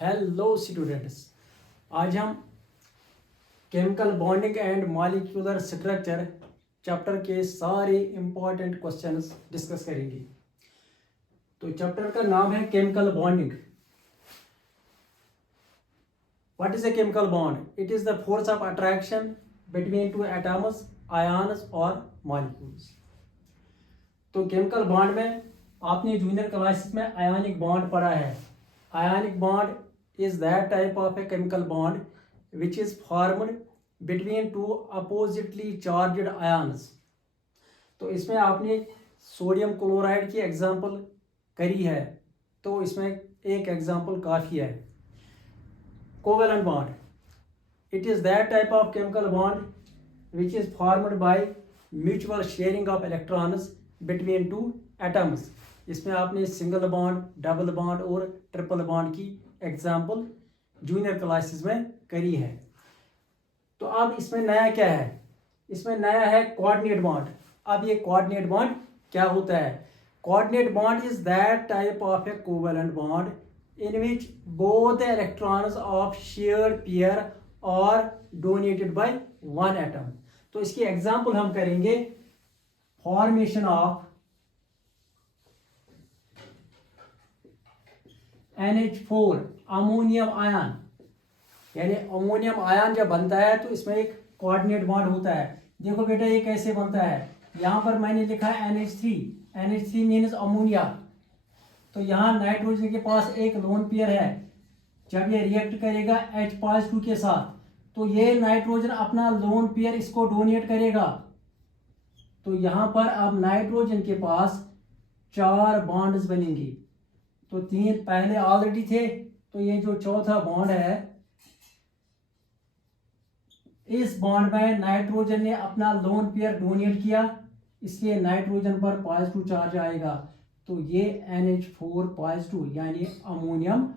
Hello students, आज हम chemical bonding and molecular structure chapter के सारे इंपॉर्टेंट क्वेश्चंस डिस्कस करेंगे। तो चैप्टर का नाम है chemical bonding. What is a chemical bond? It is the force of attraction between two atoms, ions और मॉलिक्यूल्स। तो केमिकल बॉन्ड में आपने जूनियर क्लासेस में आयनिक बॉन्ड पढ़ा है। Ionic bond is that type of a chemical bond which is formed between two oppositely charged ions। तो इसमें आपने सोडियम क्लोराइड की एग्जांपल करी है, तो इसमें एक एग्जांपल काफ़ी है। Covalent bond, it is that type of chemical bond which is formed by mutual sharing of electrons between two atoms. इसमें आपने सिंगल बॉन्ड, डबल बॉन्ड और ट्रिपल बॉन्ड की एग्जाम्पल जूनियर क्लासेस में करी है। तो अब इसमें नया क्या है? इसमें नया है कोऑर्डिनेट बॉन्ड। अब ये कोऑर्डिनेट बॉन्ड क्या होता है? Coordinate bond is that type of A covalent bond in which both the electrons of shared pair और डोनेटेड बाय वन एटम। तो इसकी एग्जाम्पल हम करेंगे formation of NH4 ammonium ion. यानी अमोनियम आयन जब बनता है तो इसमें एक कोऑर्डिनेट बॉन्ड होता है। देखो बेटा ये कैसे बनता है। यहाँ पर मैंने लिखा है NH3। NH3 means ammonia. तो यहाँ नाइट्रोजन के पास एक लोन पेयर है। जब ये रिएक्ट करेगा H+2 के साथ तो ये नाइट्रोजन अपना लोन पेयर इसको डोनेट करेगा। तो यहाँ पर अब नाइट्रोजन के पास 4 बॉन्ड्स बनेंगे। तो 3 पहले ऑलरेडी थे, तो ये जो चौथा बॉन्ड है, इस बॉन्ड में नाइट्रोजन ने अपना लोन पेयर डोनेट किया, इसलिए नाइट्रोजन पर पॉजिटिव चार्ज आएगा। तो ये NH4+ यानी अमोनियम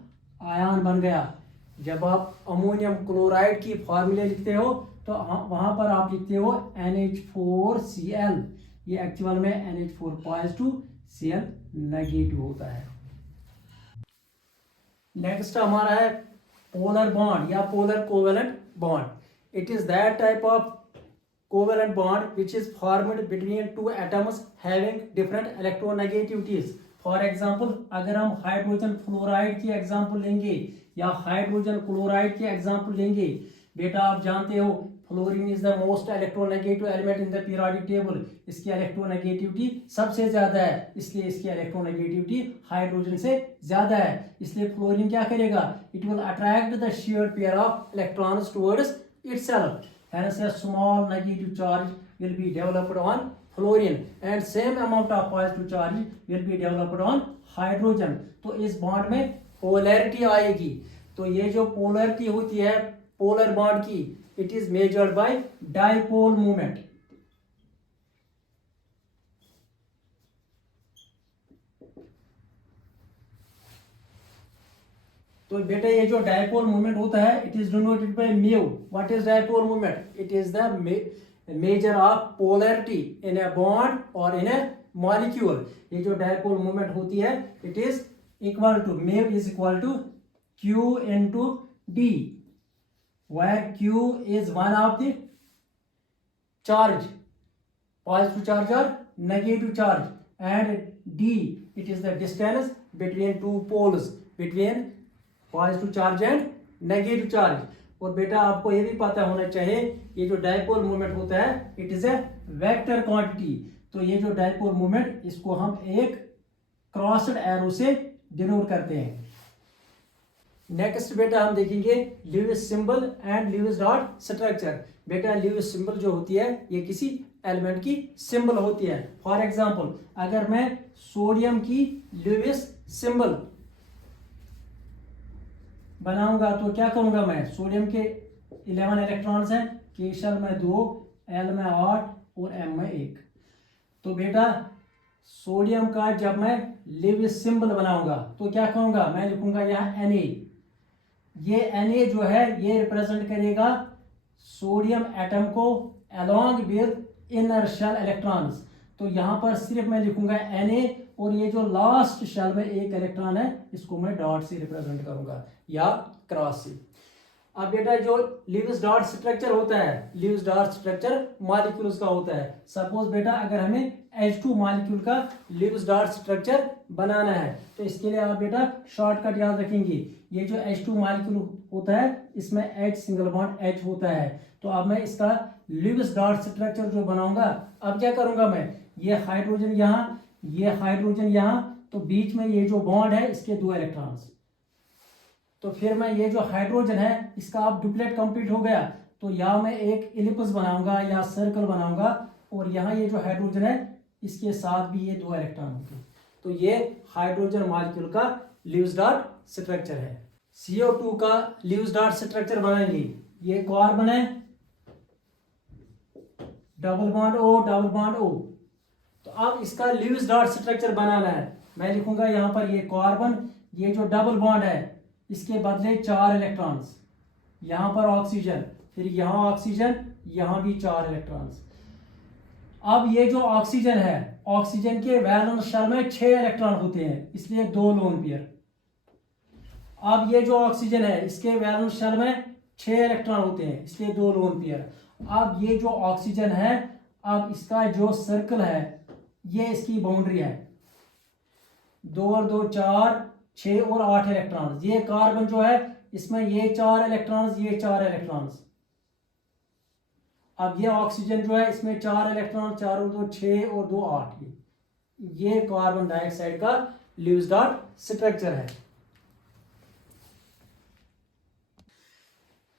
आयन बन गया। जब आप अमोनियम क्लोराइड की फॉर्मूले लिखते हो तो वहां पर आप लिखते हो NH4Cl। ये एक्चुअल में NH4+Cl नेगेटिव होता है। नेक्स्ट हमारा है पोलर बॉन्ड या polar covalent bond. It is that type of covalent bond which is formed between two atoms having different electronegativities. For example, अगर हम हाइड्रोजन फ्लोराइड की एग्जांपल लेंगे या हाइड्रोजन क्लोराइड की एग्जांपल लेंगे, बेटा आप जानते हो fluorine is the most electronegative element in the periodic table. इसकी इलेक्ट्रोनेगेटिविटी सबसे ज्यादा है, इसलिए इसकी इलेक्ट्रोनेगेटिविटी हाइड्रोजन से ज्यादा है। इसलिए फ्लोरीन क्या करेगा? It will attract the shared pair of electrons towards itself, hence a small negative charge will be developed on fluorine and same amount of positive charge will be developed on hydrogen। तो इस bond में polarity आएगी। तो ये जो polarity होती है polar bond की, it is measured by dipole movement. तो बेटा ये जो डाइपोल मूवमेंट होता है, it is denoted by mu. What is dipole movement? It is the measure of polarity in a bond और इन ए मॉलिक्यूल। ये जो डाइपोल मूवमेंट होती है, it is equal to mu is equal to Q into D, where Q is one of the charge, positive charge or negative charge, and D, it is the distance between two poles, between positive charge and negative charge। और बेटा आपको ये भी पता होना चाहिए, ये जो डाइपोल मूवमेंट होता है, it is a vector quantity. तो ये जो डाइपोल मूवमेंट, इसको हम एक क्रॉस्ड एरो से डिनोट करते हैं। नेक्स्ट बेटा हम देखेंगे Lewis symbol and Lewis dot structure. बेटा ल्यूइस सिंबल जो होती है, ये किसी एलिमेंट की सिंबल होती है। फॉर एग्जांपल, अगर मैं सोडियम की ल्यूइस सिंबल बनाऊंगा तो क्या करूंगा मैं? सोडियम के 11 इलेक्ट्रॉन्स हैं, K शेल में 2, L में 8 और M में 1। तो बेटा सोडियम का जब मैं ल्यूइस सिंबल बनाऊंगा तो क्या कहूंगा? मैं लिखूंगा यहाँ Na। ये Na जो है ये रिप्रेजेंट करेगा सोडियम एटम को along with inner shell electrons. तो यहाँ पर सिर्फ मैं लिखूंगा Na और ये जो लास्ट शेल में एक इलेक्ट्रॉन है इसको मैं डॉट से रिप्रेजेंट करूंगा। या क्रॉस से। अब बेटा जो लीविस डॉट स्ट्रक्चर होता है, लीविस डॉट स्ट्रक्चर मॉलिक्यूल्स का होता है। सपोज बेटा अगर हमें H2 मॉलिक्यूल का लीविस डॉट स्ट्रक्चर बनाना है तो इसके लिए आप बेटा शॉर्टकट याद रखेंगे। ये जो H2 मॉलिक्यूल होता है इसमें H सिंगल बॉन्ड H होता है। तो अब मैं इसका लीविस डॉट स्ट्रक्चर जो बनाऊंगा, अब क्या करूंगा मैं, ये हाइड्रोजन यहाँ, ये हाइड्रोजन यहाँ, तो बीच में ये जो बॉन्ड है इसके 2 इलेक्ट्रॉन्स। तो फिर मैं ये जो हाइड्रोजन है इसका अब डुप्लेट कंप्लीट हो गया, तो यहाँ मैं एक एलिप्स बनाऊंगा या सर्कल बनाऊंगा और यहाँ ये जो हाइड्रोजन है इसके साथ भी ये 2 इलेक्ट्रॉन होंगे। तो ये हाइड्रोजन मॉलिक्यूल का लीविस डॉट स्ट्रक्चर है। CO2 का लीविस डॉट स्ट्रक्चर बनाएंगे, ये कार्बन है, double bond O, double bond O। तो अब इसका लीविस डॉट स्ट्रक्चर बनाना है, मैं लिखूंगा यहाँ पर ये कार्बन, ये जो डबल बॉन्ड है इसके बदले 4 इलेक्ट्रॉन्स, यहाँ पर ऑक्सीजन, फिर यहाँ ऑक्सीजन, यहाँ भी 4 इलेक्ट्रॉन्स। अब ये जो ऑक्सीजन है, ऑक्सीजन के वैलेंस शेल में 6 इलेक्ट्रॉन होते हैं, इसलिए 2 लोन पेयर। अब ये जो ऑक्सीजन है इसके वैलेंस शेल में 6 इलेक्ट्रॉन होते हैं, इसलिए 2 लोन पेयर। अब ये जो ऑक्सीजन है, अब इसका जो सर्कल है ये इसकी बाउंड्री है, 2 और 2 4, 6 और 8 इलेक्ट्रॉन। ये कार्बन जो है इसमें ये 4 इलेक्ट्रॉन्स, ये 4 इलेक्ट्रॉन्स। अब ये ऑक्सीजन जो है इसमें 4 इलेक्ट्रॉन, 4 और 2 6 और 2 8। ये कार्बन डाइऑक्साइड का लीविस डॉट स्ट्रक्चर है।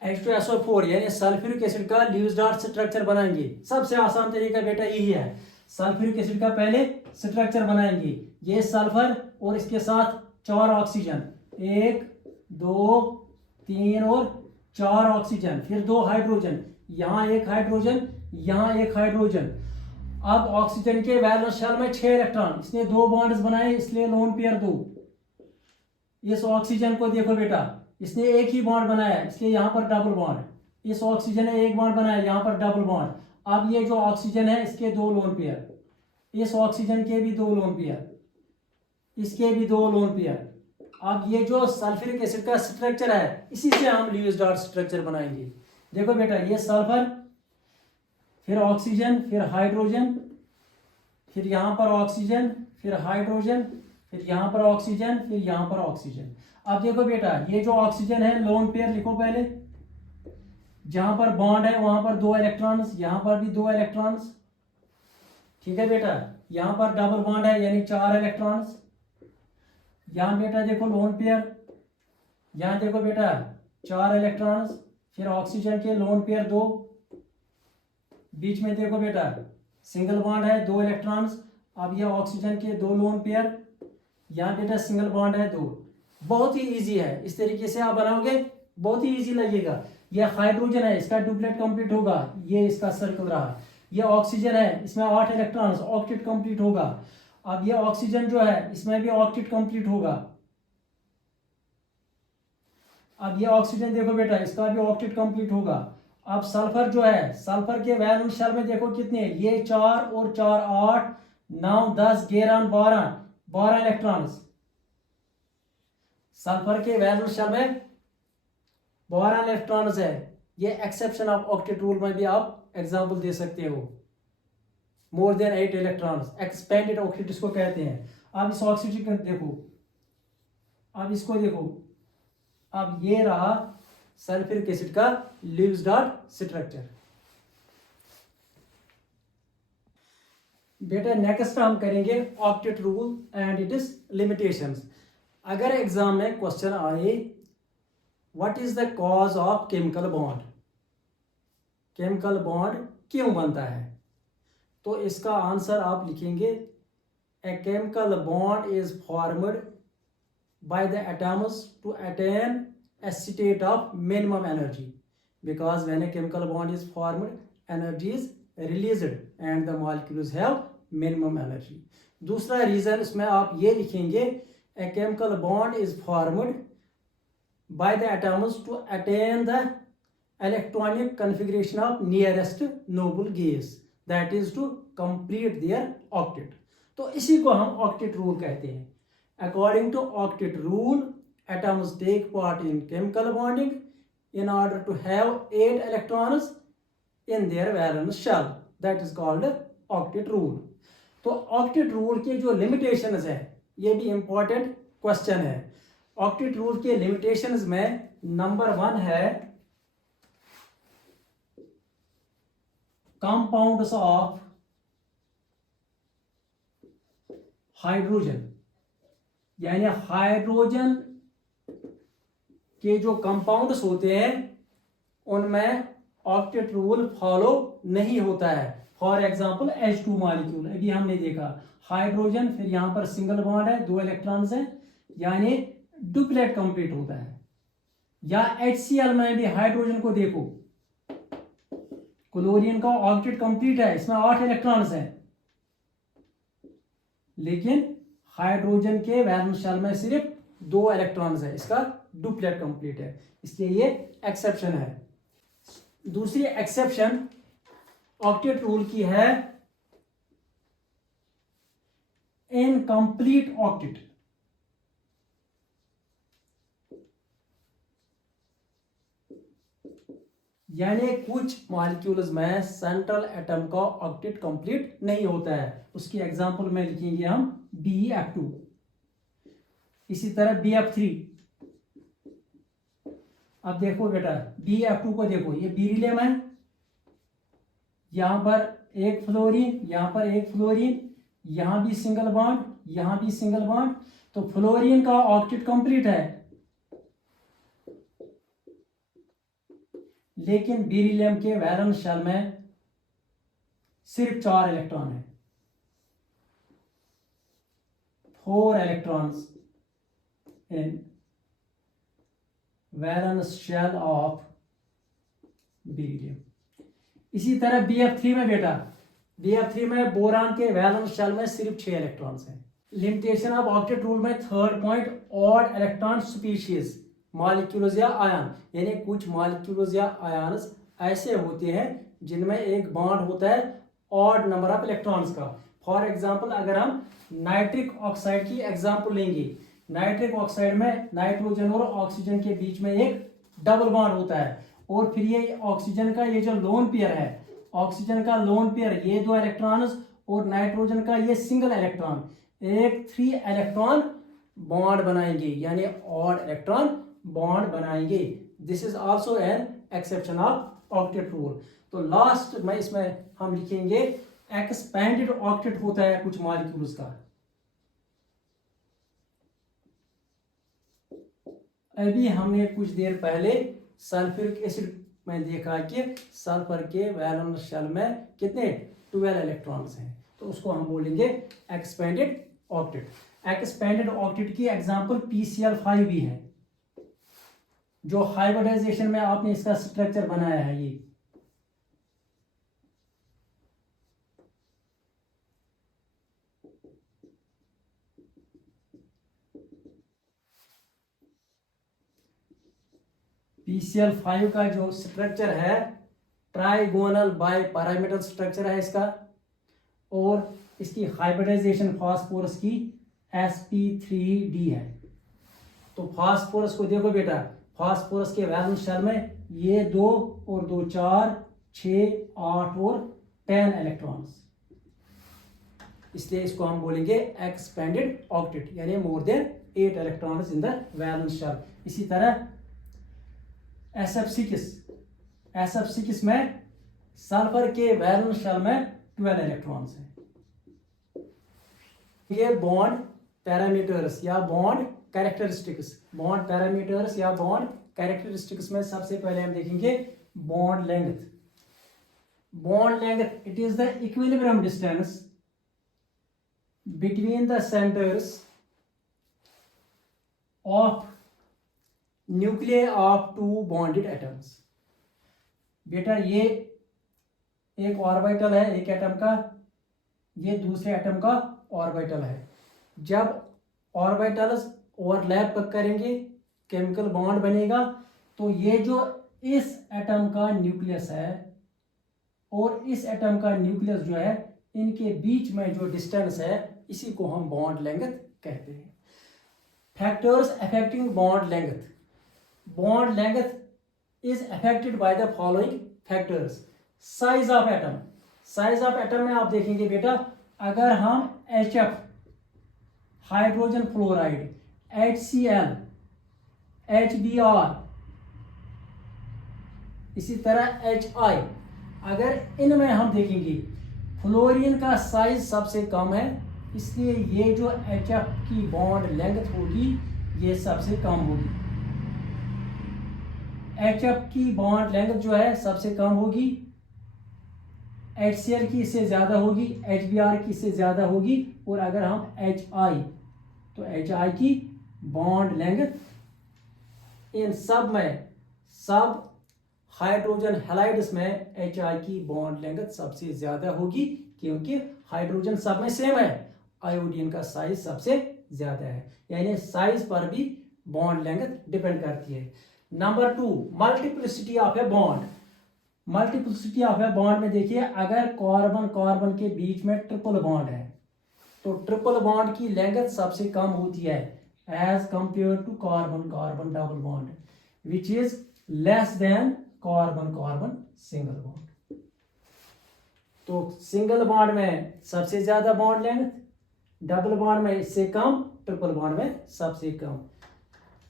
H2SO4 यानी सल्फ्यूरिक एसिड का लीविस डॉट स्ट्रक्चर बनाएंगे। सबसे आसान तरीका बेटा यही है, सल्फ्यूरिक एसिड का पहले स्ट्रक्चर बनाएंगे। ये सल्फर और इसके साथ 4 ऑक्सीजन, 1 2 3 और 4 ऑक्सीजन, फिर 2 हाइड्रोजन, यहाँ एक हाइड्रोजन, यहाँ एक हाइड्रोजन। अब ऑक्सीजन के वैलेंस शेल में 6 इलेक्ट्रॉन, इसने 2 बॉन्ड्स बनाए इसलिए लोन पेयर 2। इस ऑक्सीजन को देखो बेटा, इसने एक ही बॉन्ड बनाया इसलिए यहाँ पर डबल बॉन्ड। इस ऑक्सीजन ने एक बॉन्ड बनाया, यहाँ पर डबल बॉन्ड। अब ये जो ऑक्सीजन है इसके 2 लोन पेयर, इस ऑक्सीजन के भी 2 लोन पेयर, इसके भी 2 लोन पेयर। अब ये जो सल्फ्यूरिक एसिड का स्ट्रक्चर है इसी से हम लीविस डॉट स्ट्रक्चर बनाएंगे। देखो बेटा, ये सल्फर, फिर ऑक्सीजन, फिर हाइड्रोजन, फिर यहाँ पर ऑक्सीजन, फिर हाइड्रोजन, फिर यहाँ पर ऑक्सीजन, फिर यहाँ पर ऑक्सीजन। अब देखो बेटा, ये जो ऑक्सीजन है लोन पेयर लिखो पहले, जहां पर बॉन्ड है वहां पर 2 इलेक्ट्रॉन्स, यहां पर भी 2 इलेक्ट्रॉन्स। ठीक है बेटा, यहां पर डबल बॉन्ड है यानी 4 इलेक्ट्रॉन्स। यहां बेटा देखो लोन पेयर, यहां देखो बेटा 4 इलेक्ट्रॉन्स, फिर ऑक्सीजन के लोन पेयर 2, बीच में देखो बेटा सिंगल बॉन्ड है 2 इलेक्ट्रॉन्स। अब ये ऑक्सीजन के 2 लोन पेयर, यहाँ बेटा सिंगल बॉन्ड है 2। बहुत ही इजी है, इस तरीके से आप बनाओगे बहुत ही इजी लगेगा। ये हाइड्रोजन है, इसका डुप्लेट कंप्लीट होगा, ये इसका सर्कल रहा। ये ऑक्सीजन है, इसमें 8 इलेक्ट्रॉन्स, ऑक्टेट कंप्लीट होगा। अब ये ऑक्सीजन जो है इसमें भी ऑक्टेट कंप्लीट होगा। अब ये ऑक्सीजन देखो बेटा, इसका भी ऑक्टेट कंप्लीट होगा। अब सल्फर जो है, सल्फर के वैलेंस शेल में देखो कितने, ये 4 और 4 8 9 10 11 12 इलेक्ट्रॉन्स। सल्फर के वैलेंस शेल में 12 इलेक्ट्रॉन्स है। ये एक्सेप्शन ऑफ ऑक्टेट रूल में भी आप एग्जांपल दे सकते हो। मोर देन 8 इलेक्ट्रॉन्स, एक्सपेंडेड ऑक्टेट इसको कहते हैं। अब इस ऑक्सीजन को देखो, अब इसको देखो, अब ये रहा सल्फ्यूरिक एसिड का लीविस डॉट स्ट्रक्चर। बेटा नेक्स्ट हम करेंगे octet rule and it is limitations. अगर एग्जाम में क्वेश्चन आए what is the cause of chemical bond, chemical bond क्यों बनता है, तो इसका आंसर आप लिखेंगे a chemical bond is formed by the atoms to attain a state of minimum energy, because when a chemical bond is formed energy is released and the molecules have minimum energy. दूसरा reason इसमें आप ये लिखेंगे a chemical bond is formed by the atoms to attain the electronic configuration of nearest noble gas, that is to complete their octet. तो इसी को हम octet rule कहते हैं। According to octet rule, atoms take part in chemical bonding in order to have 8 electrons in their valence shell. That is called octet rule. तो octet rule के जो limitations है, ये भी इंपॉर्टेंट क्वेश्चन है. Octet rule के limitations में number 1 है कंपाउंड्स ऑफ हाइड्रोजन, यानी हाइड्रोजन के जो कंपाउंड्स होते हैं उनमें ऑक्टेट रूल फॉलो नहीं होता है. फॉर एग्जांपल H2 मॉलिक्यूल, अभी हमने देखा हाइड्रोजन, फिर यहां पर सिंगल बॉन्ड है, 2 इलेक्ट्रॉन्स हैं, यानी डुप्लेट कंप्लीट होता है. या HCl में भी हाइड्रोजन को देखो, क्लोरीन का ऑक्टेट कंप्लीट है, इसमें 8 इलेक्ट्रॉन्स हैं, लेकिन हाइड्रोजन के वैलेंस शेल में सिर्फ 2 इलेक्ट्रॉन्स है, इसका डुप्लेट कंप्लीट है, इसलिए ये एक्सेप्शन है. दूसरी एक्सेप्शन ऑक्टेट रूल की है इनकम्प्लीट ऑक्टेट. यानी कुछ मॉलिक्यूल्स में सेंट्रल एटम का ऑक्टेट कंप्लीट नहीं होता है. उसकी एग्जांपल में लिखेंगे हम BeF2. इसी तरह BF3. अब देखो बेटा BeF2 को देखो, ये बेरिलियम है, यहां पर एक फ्लोरीन, यहां पर एक फ्लोरीन, यहां भी सिंगल बॉन्ड, यहां भी सिंगल बॉन्ड, तो फ्लोरीन का ऑक्टेट कंप्लीट है, लेकिन बेरिलियम के वैलेंस शेल में सिर्फ 4 इलेक्ट्रॉन है, 4 electrons in valence shell of beryllium. इसी तरह BF3 में बेटा, BF3 में बोरान के वैलेंस शेल में सिर्फ 6 इलेक्ट्रॉन्स हैं. लिमिटेशन ऑफ ऑक्टेट रूल में third point, odd electron species molecules या आयन, यानी कुछ मॉलिक्यूल्स या आयन्स ऐसे होते हैं जिनमें एक बॉन्ड होता है ऑड नंबर ऑफ इलेक्ट्रॉन्स का. फॉर एग्जांपल अगर हम नाइट्रिक ऑक्साइड की एग्जांपल लेंगे, नाइट्रिक ऑक्साइड में नाइट्रोजन और ऑक्सीजन के बीच में एक डबल बॉन्ड होता है, और फिर ये ऑक्सीजन का ये जो लोन पेयर है, ऑक्सीजन का लोन पेयर ये 2 इलेक्ट्रॉन्स, और नाइट्रोजन का ये सिंगल इलेक्ट्रॉन, एक 3 इलेक्ट्रॉन बॉन्ड बनाएंगे, यानी ऑड इलेक्ट्रॉन बॉन्ड बनाएंगे. This is also an exception of octet rule. तो लास्ट में इसमें हम लिखेंगे एक्सपेंडेड ऑक्टेट होता है कुछ मॉलिक्यूल्स का. अभी हमने कुछ देर पहले सल्फ्यूरिक एसिड में देखा कि सल्फर के वैलेंस शेल में कितने 12 इलेक्ट्रॉन्स हैं, तो उसको हम बोलेंगे एक्सपेंडेड ऑक्टेट. एक्सपेंडेड ऑक्टेट की एग्जांपल PCl5 भी है, जो हाइब्रिडाइजेशन में आपने इसका स्ट्रक्चर बनाया है. ये PCl5 का जो स्ट्रक्चर है ट्राइगोनल बाई पैरामीटर स्ट्रक्चर है इसका, और इसकी हाइब्रिडाइजेशन फास्फोरस की sp3d है. तो फास्फोरस को देखो बेटा, फास्फोरस के वैलेंस शेल में ये 2 और 2 4 6 8 और 10 इलेक्ट्रॉन्स, इसलिए इसको हम बोलेंगे एक्सपेंडेड ऑक्टेट, यानी more than 8 electrons in the valence shell. इसी तरह SF6 में सल्फर के वैलेंस शेल में 12 इलेक्ट्रॉन्स हैं. ये बॉन्ड पैरामीटर्स या बॉन्ड कैरेक्टरिस्टिक्स, बॉन्ड पैरामीटर्स या बॉन्ड कैरेक्टरिस्टिक्स में सबसे पहले हम देखेंगे bond length. Bond length, it is the equilibrium distance between the centres of nuclear of 2 bonded atoms. बेटा ये एक ऑर्बिटल है एक एटम का, ये दूसरे एटम का ऑर्बिटल है. जब ऑर्बिटल्स ओवरलैप करेंगे केमिकल बॉन्ड बनेगा, तो ये जो इस एटम का न्यूक्लियस है और इस एटम का न्यूक्लियस जो है, इनके बीच में जो डिस्टेंस है, इसी को हम बॉन्ड लेंथ कहते हैं. factors affecting bond length. Bond length is affected by the following factors. Size of atom. Size of atom में आप देखेंगे बेटा, अगर हम HF hydrogen fluoride, HCl, HBr, इसी तरह HI, अगर इनमें हम देखेंगे फ्लोरीन का साइज सबसे कम है, इसलिए ये जो HF की बॉन्ड लेंथ होगी ये सबसे कम होगी। HF की बॉन्ड लेंथ जो है सबसे कम होगी, HCl की इससे ज़्यादा होगी, HBr की इससे ज़्यादा होगी, और अगर हम HI तो HI की बॉन्ड लेंथ इन सब में, सब हाइड्रोजन हैलाइड्स में HI की बॉन्ड लेंथ सबसे ज़्यादा होगी, क्योंकि हाइड्रोजन सब में सेम है, आयोडीन का साइज सबसे ज़्यादा है, यानी साइज पर भी बॉन्ड लेंथ डिपेंड करती है। Number 2, multiplicity of a bond. Multiplicity of a bond में देखिए, अगर कार्बन कार्बन के बीच में ट्रिपल बॉन्ड है तो ट्रिपल बॉन्ड की लेंथ सबसे कम होती है as compare to carbon carbon double bond, which is less than carbon carbon single bond. तो सिंगल बॉन्ड में सबसे ज्यादा बॉन्ड लेंथ, डबल बॉन्ड में इससे कम, ट्रिपल बॉन्ड में सबसे कम।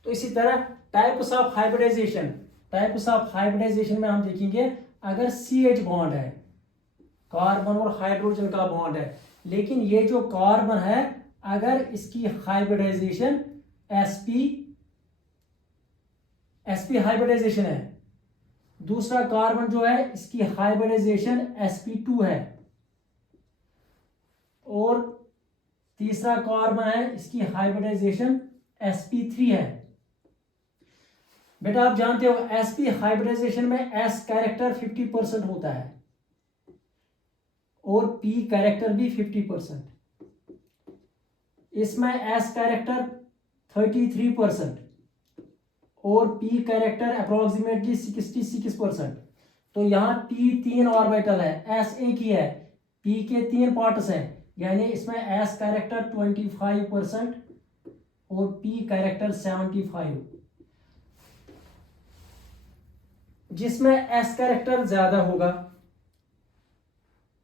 तो इसी तरह types of hybridisation. Types of hybridisation में हम देखेंगे, अगर CH बॉन्ड है, कार्बन और हाइड्रोजन का बॉन्ड है, लेकिन ये जो कार्बन है अगर इसकी हाइब्रिडाइजेशन sp हाइब्रिडाइजेशन है, दूसरा कार्बन जो है इसकी हाइब्रिडाइजेशन sp2 है, और तीसरा कार्बन है इसकी हाइब्रिडाइजेशन sp3 है। बेटा आप जानते हो sp हाइब्रिडाइजेशन में s कैरेक्टर 50% होता है और p कैरेक्टर भी 50%, इसमें s कैरेक्टर 33% और p कैरेक्टर अप्रोक्सीमेटली 66%। तो यहाँ p 3 ऑर्बिटल है, s एक ही है, p के 3 पार्ट्स हैं, यानी इसमें s कैरेक्टर 25% और p कैरेक्टर 75। जिसमें s कैरेक्टर ज्यादा होगा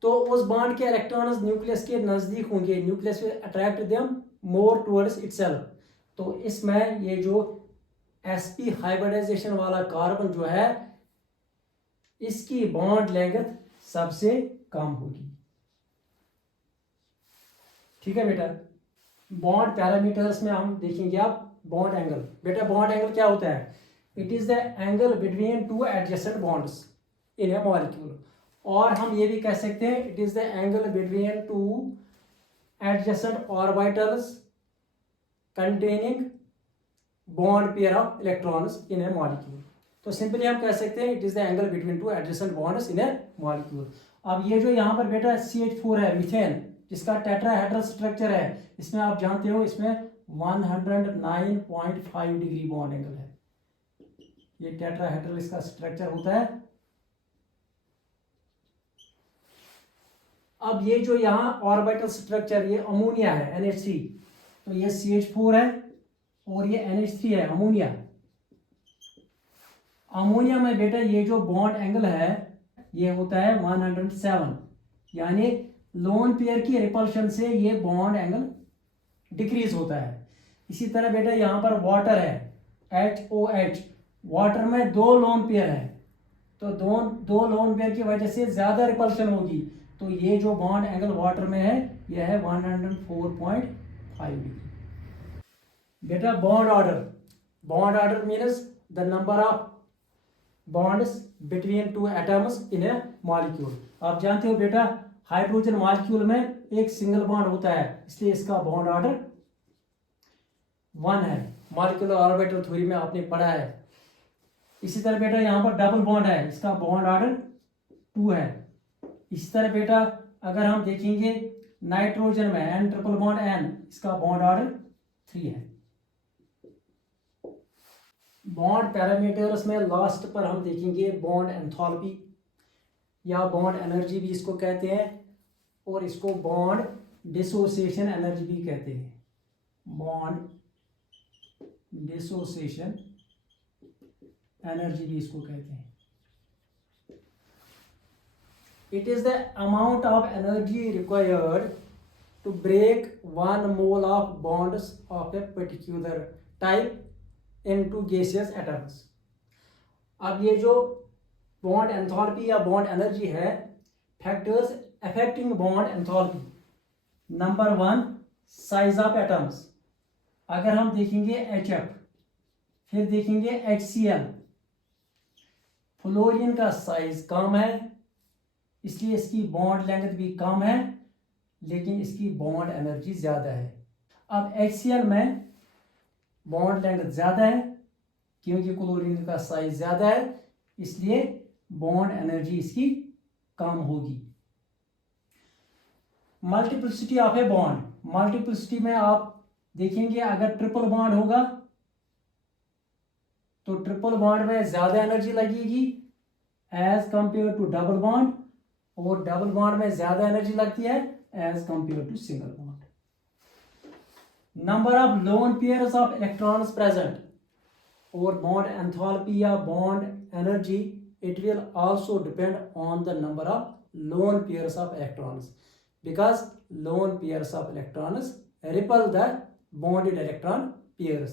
तो उस बॉन्ड के इलेक्ट्रॉन्स न्यूक्लियस के नजदीक होंगे, nucleus will attract them more towards itself. तो इसमें ये जो sp हाइब्रिडाइजेशन वाला कार्बन जो है इसकी बॉन्ड लेंथ सबसे कम होगी। ठीक है बेटा। बॉन्ड पैरामीटर्स में हम देखेंगे आप बॉन्ड एंगल। बेटा बॉन्ड एंगल क्या होता है? It is the angle between two adjacent bonds in A molecule, और हम ये भी कह सकते हैं it is the angle between two adjacent orbitals containing bond pair of electrons in A molecule. तो सिंपली हम कह सकते हैं it is the angle between two adjacent bonds in A molecule. अब ये जो यहाँ पर बेटा CH4 है, मीथेन, जिसका टेट्राहेड्रल स्ट्रक्चर है, इसमें आप जानते हो इसमें 109.5 डिग्री बॉन्ड एंगल है। ये टेट्राहेड्रल इसका स्ट्रक्चर होता है। अब ये जो यहाँ ऑर्बिटल स्ट्रक्चर, ये अमोनिया है NH3, तो ये CH4 है और ये NH3 है अमोनिया। अमोनिया में बेटा ये जो बॉन्ड एंगल है ये होता है 107, यानी लोन पेयर की रिपल्शन से ये बॉन्ड एंगल डिक्रीज होता है। इसी तरह बेटा यहाँ पर वाटर है HOH, वाटर में 2 लोन पेयर है, तो दो लोन पेयर की वजह से ज्यादा रिपल्शन होगी, तो ये जो बॉन्ड एंगल वाटर में है यह है 104.5 डिग्री। बेटा bond order means the number of bonds between two atoms in A molecule. आप जानते हो बेटा हाइड्रोजन मॉलिक्यूल में एक सिंगल बॉन्ड होता है, इसलिए इसका बॉन्ड ऑर्डर 1 है। मॉलिक्यूलर ऑर्बिटल थ्योरी में आपने पढ़ा है। इसी तरह बेटा यहाँ पर डबल बॉन्ड है, इसका बॉन्ड ऑर्डर 2 है। इसी तरह बेटा अगर हम देखेंगे नाइट्रोजन में N ट्रिपल बॉन्ड N, इसका बॉन्ड ऑर्डर 3 है। बॉन्ड पैरामीटर्स में लास्ट पर हम देखेंगे बॉन्ड एंथैल्पी या बॉन्ड एनर्जी भी इसको कहते हैं, और इसको बॉन्ड डिसोसिएशन एनर्जी भी कहते हैं। बॉन्ड डिसोसिएशन एनर्जी भी इसको कहते हैं. It is the amount of energy required to break 1 mole of bonds of a particular type into gaseous atoms. अब ये जो बॉन्ड एंथैल्पी या बॉन्ड एनर्जी है, factors affecting bond enthalpy. Number 1 size of atoms. अगर हम देखेंगे HF, फिर देखेंगे HCl. फ्लोरीन का साइज कम है, इसलिए इसकी बॉन्ड लेंथ भी कम है, लेकिन इसकी बॉन्ड एनर्जी ज़्यादा है. अब HCl में बॉन्ड लेंथ ज़्यादा है, क्योंकि क्लोरीन का साइज ज़्यादा है, इसलिए बॉन्ड एनर्जी इसकी कम होगी. Multiplicity of a bond. Multiplicity में आप देखेंगे अगर ट्रिपल बॉन्ड होगा तो ट्रिपल बॉन्ड में ज़्यादा एनर्जी लगेगी as compare to double bond, और डबल बॉन्ड में ज़्यादा एनर्जी लगती है as compare to single bond. Number of lone pairs of electrons present, और बॉन्ड एंथैल्पी या bond energy, it will also depend on the number of lone pairs of electrons, because lone pairs of electrons repel the bonded electron pairs.